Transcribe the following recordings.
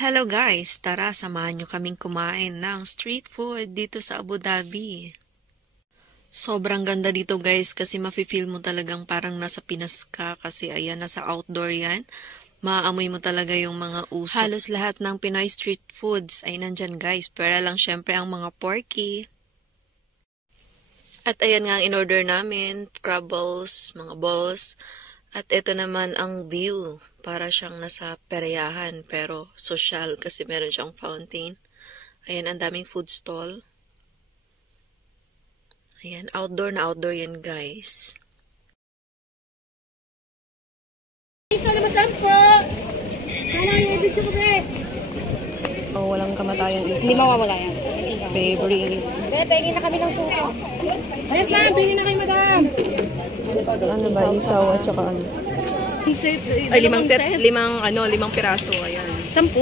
Hello guys! Tara, samahan nyo kaming kumain ng street food dito sa Abu Dhabi. Sobrang ganda dito guys kasi mafe-feel mo talagang parang nasa Pinas ka kasi ayan, nasa outdoor yan. Maaamoy mo talaga yung mga usok. Halos lahat ng Pinoy street foods ay nandyan guys. Pero lang syempre ang mga porky. At ayan nga ang in-order namin, crab balls, mga balls. At ito naman ang view. Para siyang nasa peryahan pero social kasi meron siyang fountain. Ayan, ang daming food stall. Ayan, outdoor na outdoor yan guys. Oh, walang kamatayan isa. Hindi mawawala yan. Favorite. Pengin na kami ng suko. Ayos ma'am, pengin na kayo madam. Ano ba, isaw at saka ano? Ay, limang piraso. Ayan. 10.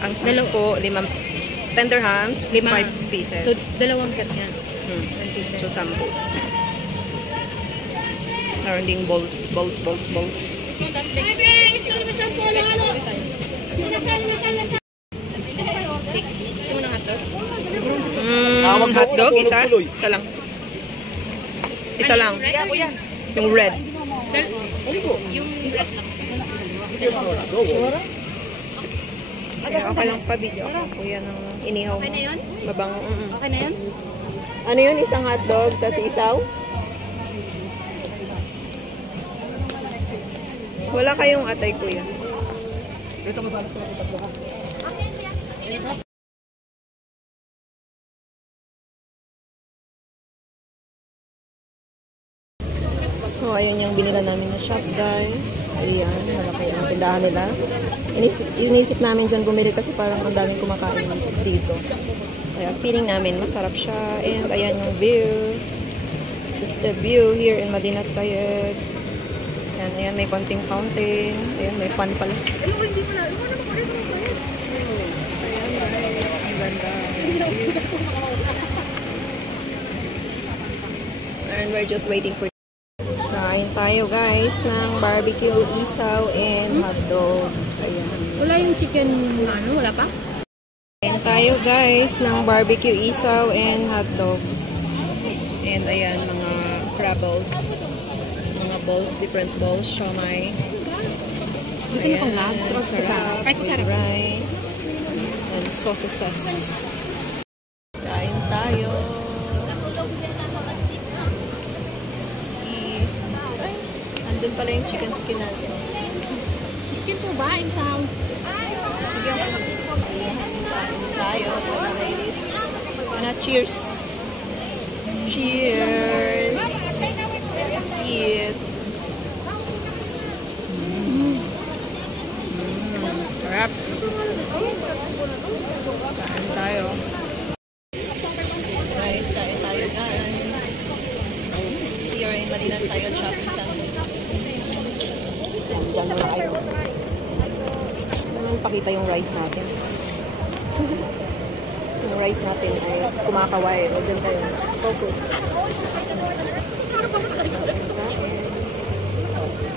Ang 10, tender hams, 5 pieces. So, 2 set yan. So, 10. Meron ding balls. Gusto mo ng hotdog? Hotdog, isa? Isa lang. Isa lang. Yung red. Yung red lang. Okay lang pa video ako. Kuya ng inihaw mo. Okay na yun? Mabango. Okay na yun? Ano yun? Isang hotdog, tas isaw? Wala kayong atay, kuya. So, ayun yung binila namin na shop, guys. Ayan, malaki ang tindahan nila. Inisip namin dyan bumili kasi parang ang daming kumakain dito. Kaya feeling namin masarap siya. And ayan yung view. Just the view here in Madinat Zayed. Ayan, may konting fountain. Ayan, may fun pala. Ayan, ang ganda. And we're just waiting for kain tayo guys ng barbecue, isaw, and hotdog. Ayan. Wala yung chicken, wala pa? Kain tayo guys ng barbecue, isaw, and hotdog. And ayan, mga crab balls. Mga balls, different balls, siomai. Ayan, sarap. With rice. And sauce. Kain tayo. Doon pala yung chicken skin natin. Skin po ba? Isaw? Sige, kain tayo mga ladies. Cheers! Cheers! Let's eat! Sarap! Kain tayo. Guys, kain tayo guys. Here in Madinat Zayed Shopping Center. Diyan muna kayo. Naman pakita yung rice natin. Yung rice natin ay kumakaway. O dyan tayo. Focus.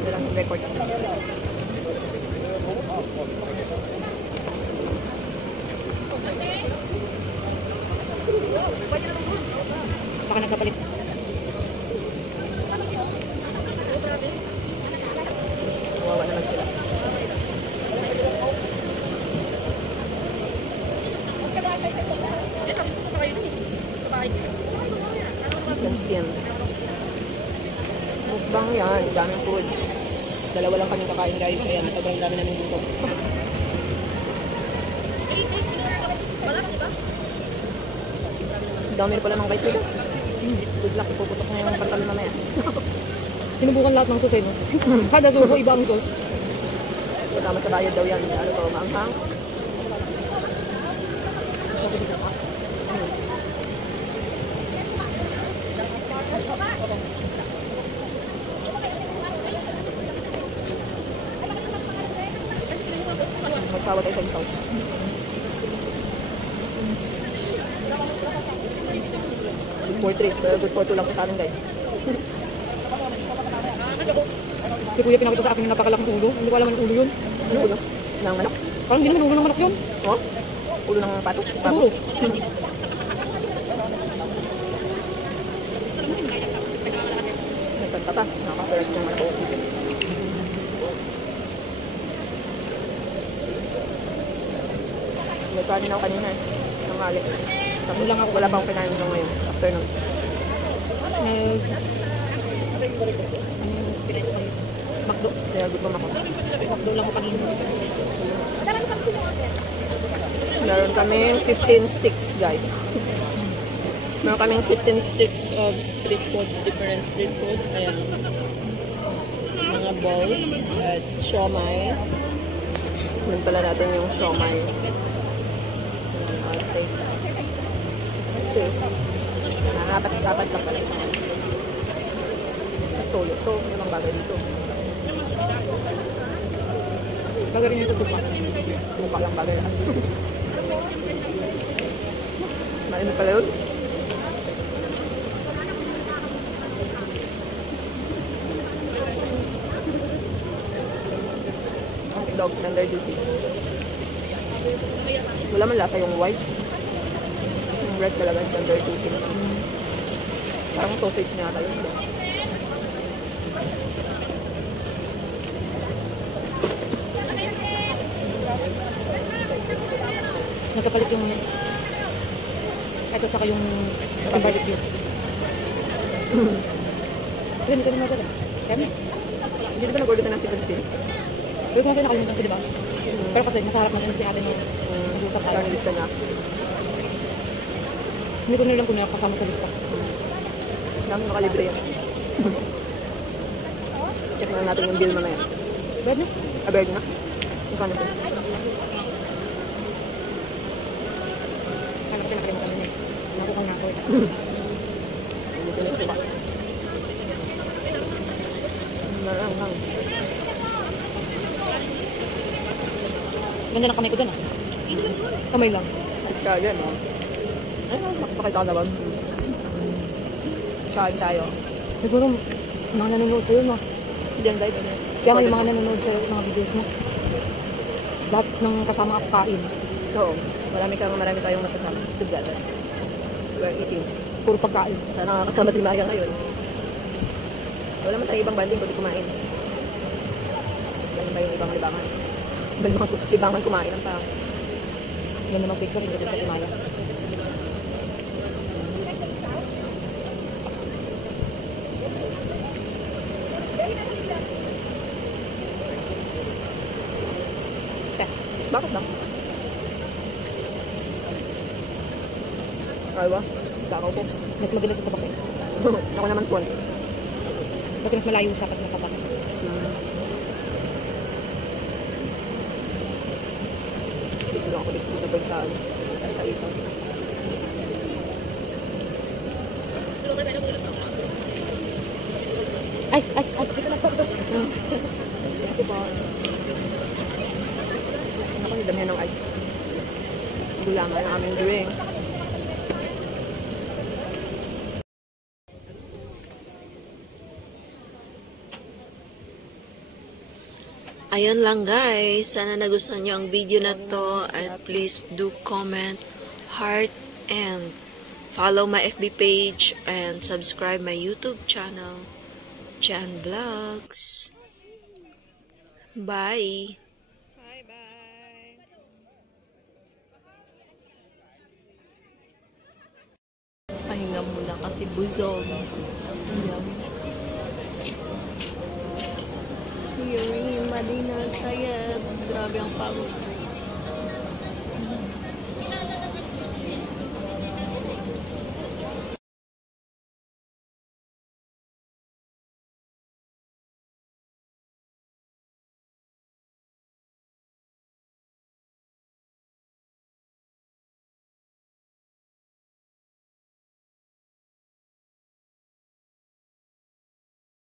Walang record. Baka nagkapalit. Wawa naman sila. Skin. Mukbang yan. Daming food. Dalawa lang kami kakain guys. Ayan, sobrang dami namin dito. Dami pala ng guys dito. Good luck. Ipuputok na yung pantalon mamaya. Sinubukan lahat ng sauce, no? Kada subo, iba ang sauce. Tama sa bayad daw yan. Ano to, maanghang? Magsawa tayo sa isaw. Good for 3. Pero good for 2 lang po sa amin guys. Si Kuya pinakita sa akin yung napakalaking ulo. Hindi ko alam ang ulo yun. Ano ulo? ng manok. Parang hindi naman ulo ng manok yun. Oh? Ulo ng pato? Ulo. Nagtagta pa. Nakakapalag ng manok. Nagkanin ako kanina eh. Nangali. Tapos lang ako. Wala pa akong kinain hanggang ngayon. Afternoon. Makdo. Kaya gutom ako. Makdo lang ako kanina. Meron kami 15 sticks, guys. Meron kaming 15 sticks of street food, different street food. Ayan. Mga balls at siomay. Nagpala natin yung siomay. Okay. Cheers. Nakakapat-kapat lang pala isang. Tulo to. Yung mga bagay dito. Bagay rin yung tutupa. Mukha lang bagay. Mainit pala yun. Dog under the sea. Wala man lasa yung white. Yung red talaga under the sea. Parang sausage niya ata yun. Nagkapalit yung ito tsaka yung barbecue. Hindi, hindi ko naman kami. Hindi ba nag-order ka ng chicken skin? Pero kung kasi nakalimutan ko, diba? Pero kasi masarap natin si ate nung nag-usap tayo. Parang lista na. Hindi ko nilang kung nakasama sa lista. Dami makalibre yan. Check na natin yung bill mamaya. Bad na? Aberd na? Yung kano po? Kala ko nakalimutan na niya. Nakuha na ako. Hindi ko nagsuba. Maranghang. Ganda ng kamay ko dyan ah. Kamay lang. Iska dyan, oh. Ay, makapakita ka naman. Kain tayo. Siguro, mga nanonood sa'yo no? Hindi ang live. Kaya nga yung mga nanonood sa'yo, mga videos mo. Lahat ng kasama ako kain. Oo. Marami tayong magkasama. Together. We're eating. Puro pagkain. Sana kasama si Maya ngayon. Wala man tayo ibang banding kundi kumain. Ganun ba yung ibang libangan? Ibang libangan kumain ang parang. Ganda ng picture, hindi ko sa Timaya. Bakit ba? Aywa. Takaw ko. Mas magalit sa bakit. Ako naman po. Kasi mas malayo sa pag nakapak. Dito lang ako dito sa pagkaan. Sa isang. Ay! Dito na po. Diba? Ako, damihan ng ice. Gulaman ang aming drinks. Ayan lang guys. Sana nagustuhan nyo ang video na to. At please do comment, heart, and follow my FB page and subscribe my YouTube channel, Jan Vlogs. Bye! Bye-bye! Pahinga muna kasi busog. Ayan. Yuri, Madina, Sayed. Grabe ang pawis.